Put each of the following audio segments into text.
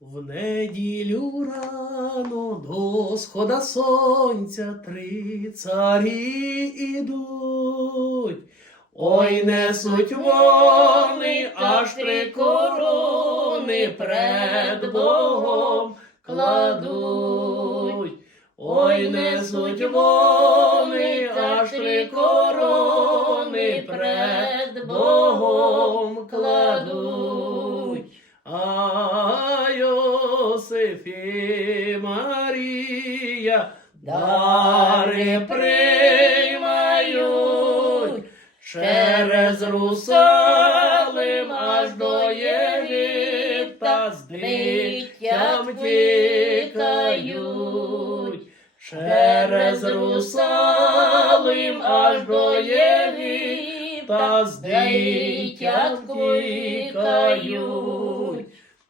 В неділю рано до схода сонця три царі ідуть. Ой, несуть вони аж три корони пред Богом кладуть. Ой, несуть вони аж три корони пред Богом кладуть. Йосиф і Марія дари приймають через Русалим аж до Єгипта з дитям тікають. Через Русалим аж до Єгипта з дитям тікають.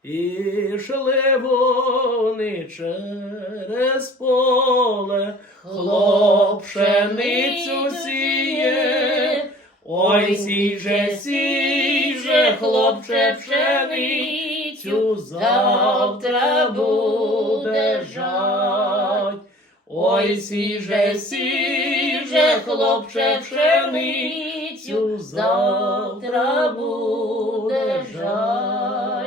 Ішли вони через поле, хлоп сіє. Ой, сіже, сіже, хлопче, пшеницю завтра буде жать. Ой, сіже, сіже, хлопче, пшеницю завтра буде жать.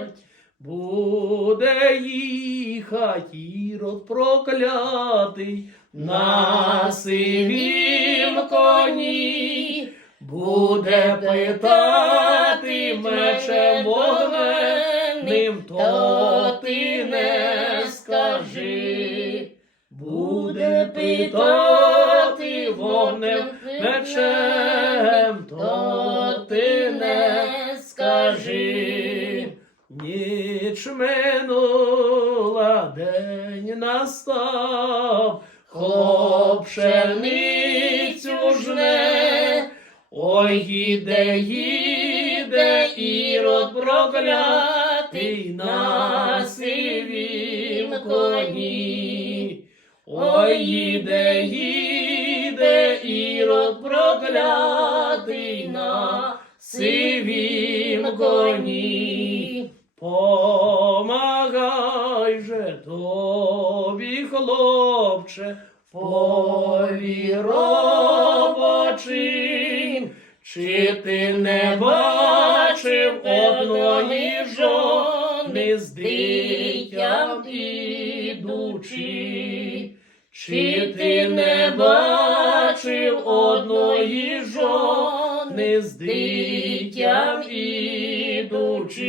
Буде їхать ірод проклятий на сивім коні, буде питати мечем вогненним, то ти не скажи. Буде питати вогнем мечем, то день настав, хлоп пшеницю жне, ой, їде, їде, ірод проклятий на сивім коні. Ой, їде, їде, ірод проклятий на сивім коні. Помагай же тобі, хлопче, полі чи ти не бачив одної жони з дитям ідучи? Чи ти не бачив одної жони з дитям ідучи?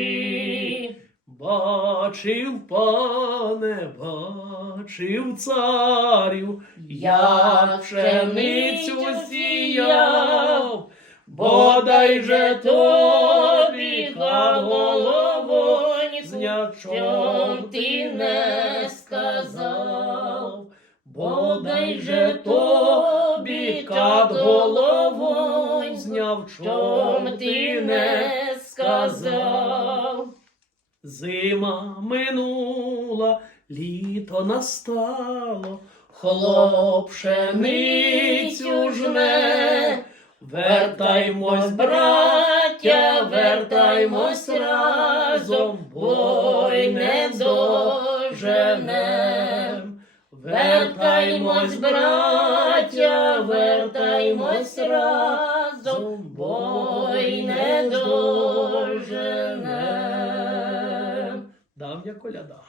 Бачив, пане, бачив царю, як пшеницю сіяв, бодай же тобі головонь знячом ти не сказав, бодай же тобі кад головонь зняв, чом ти не сказав. Зима минула, літо настало, хлоп пшеницю жне. Вертаймось, браття, вертаймось разом, бой не доженем. Вертаймось, браття, вертаймось разом, бой Давня коляда.